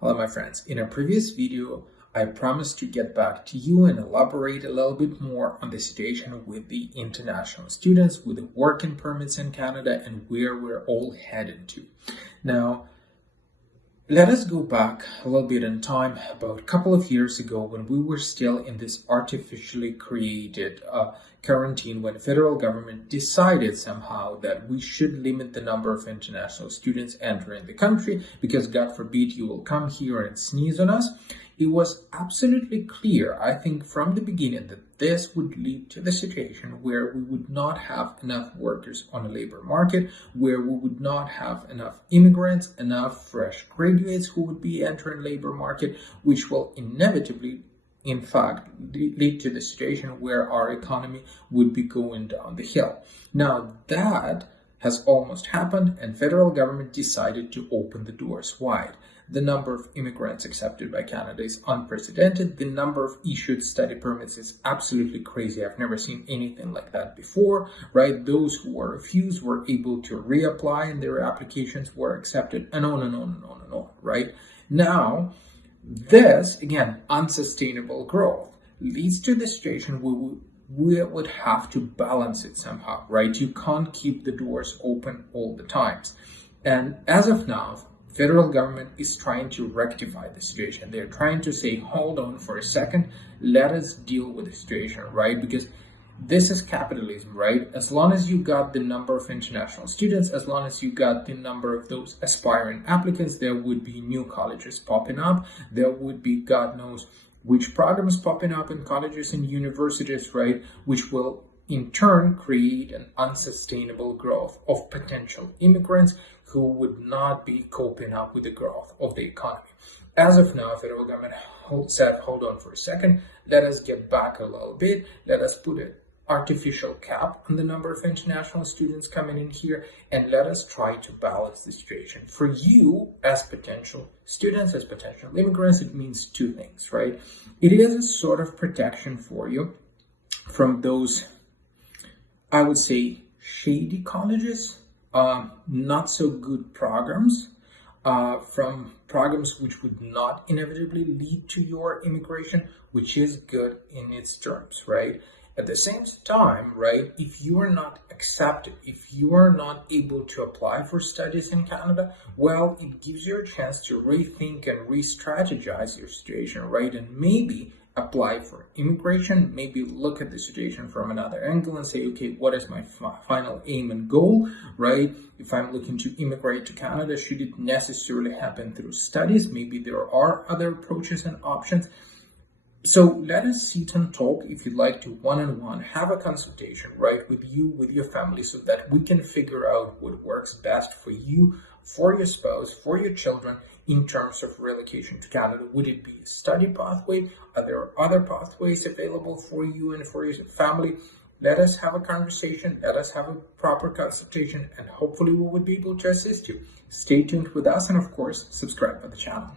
Hello my friends, in a previous video I promised to get back to you and elaborate a little bit more on the situation with the international students, with the working permits in Canada and where we're all headed to. Now, let us go back a little bit in time, about a couple of years ago when we were still in this artificially created quarantine, when the federal government decided somehow that we should limit the number of international students entering the country because God forbid you will come here and sneeze on us. It was absolutely clear, I think, from the beginning that this would lead to the situation where we would not have enough workers on the labor market, where we would not have enough immigrants, enough fresh graduates who would be entering labor market, which will inevitably, in fact, lead to the situation where our economy would be going down the hill. Now, that has almost happened, and federal government decided to open the doors wide. The number of immigrants accepted by Canada is unprecedented. The number of issued study permits is absolutely crazy. I've never seen anything like that before, right? Those who were refused were able to reapply and their applications were accepted, and on and on and on and on, right? Now, this, again, unsustainable growth leads to the situation where we would have to balance it somehow, right? You can't keep the doors open all the times. And as of now, federal government is trying to rectify the situation. They're trying to say, hold on for a second, let us deal with the situation, right? Because this is capitalism, right? As long as you got the number of international students, as long as you got the number of those aspiring applicants, there would be new colleges popping up. There would be God knows which programs popping up in colleges and universities, right? Which will in turn create an unsustainable growth of potential immigrants who would not be coping up with the growth of the economy. As of now, federal government said, hold on for a second, let us get back a little bit, let us put an artificial cap on the number of international students coming in here, and let us try to balance the situation. For you, as potential students, as potential immigrants, it means two things, right? It is a sort of protection for you from those, I would say, shady colleges, not so good programs, from programs which would not inevitably lead to your immigration, which is good in its terms, right? At the same time, right, if you are not accepted, if you are not able to apply for studies in Canada, well, it gives you a chance to rethink and re-strategize your situation, right? And maybe apply for immigration, maybe look at the situation from another angle and say, okay, what is my final aim and goal, right? If I'm looking to immigrate to Canada, should it necessarily happen through studies? Maybe there are other approaches and options. So let us sit and talk, if you'd like to, one-on-one, have a consultation, right, with you, with your family, so that we can figure out what works best for you, for your spouse, for your children, in terms of relocation to Canada. Would it be a study pathway? Are there other pathways available for you and for your family? Let us have a conversation, let us have a proper consultation, and hopefully we would be able to assist you. Stay tuned with us, and of course, subscribe to the channel.